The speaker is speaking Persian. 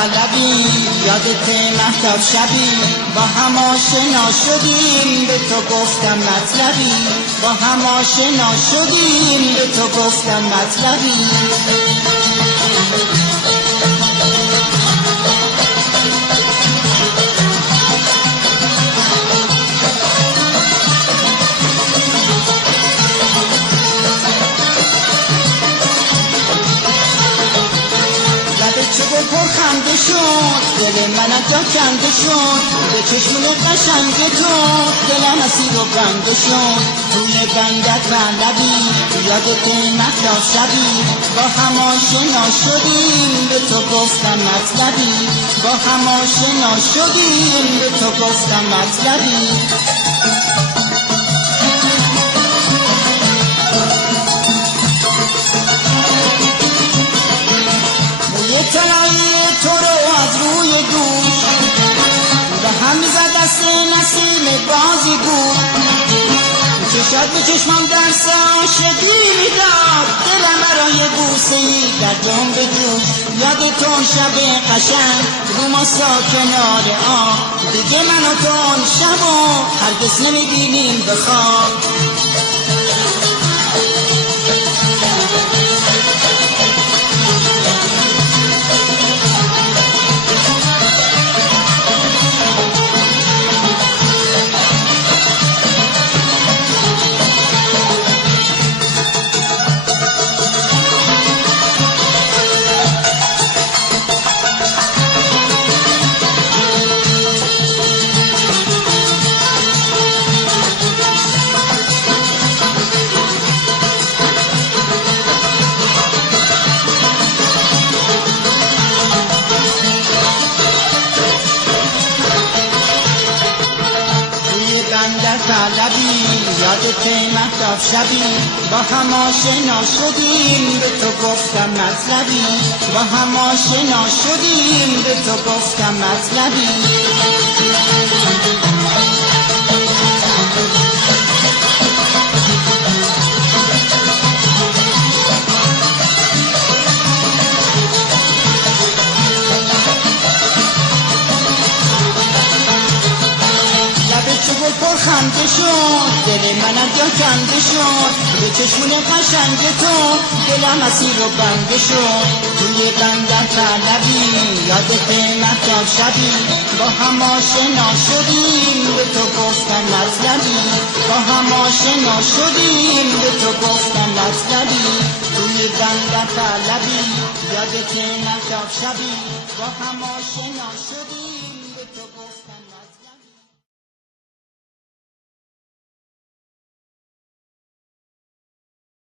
طلبی، یادت مهتاب شبی با هم آشنا شدیم، به تو گفتم مطلبی، با هم آشنا شدیم، به تو گفتم مطلبی. خنده شد دل من جا کنده شد، به چشمون قشنگ تو دلم اسیر و بنده شد. توی بندت طلبی، یادت مهتاب شبی با هم آشنا شدیم، به تو گفتم مطلبی، با هم آشنا شدیم، به تو گفتم مطلبی. تو رو از روی دوش به هم میزد دست نسیم بازی بود، چشات به چشمم درس عاشقی میداد، دلم برای بوسه‌ای در جنب جوش. یادتون شب قشنگ رو ماسا کنار آب، دیگه من و تو آن شبو هرگز نمیبینیم به خواب. طلبی، یادت مهتاب شبی با هم آشنا شدیم، به تو گفتم مطلبی، با هم آشنا شدیم، به تو گفتم مطلبی. پر خنده شد دل منم جا کنده شد، به چشمون قشنگ تو دلم اسیر و بنده شد. توی بندت طلبی، یادت مهتاب شبی با هم آشنا شدیم، به تو گفتم مطلبی، با هم آشنا شدیم، به تو گفتم مطلبی. توی بندت طلبی، یادت مهتاب شبی با هم آشنا شدیم.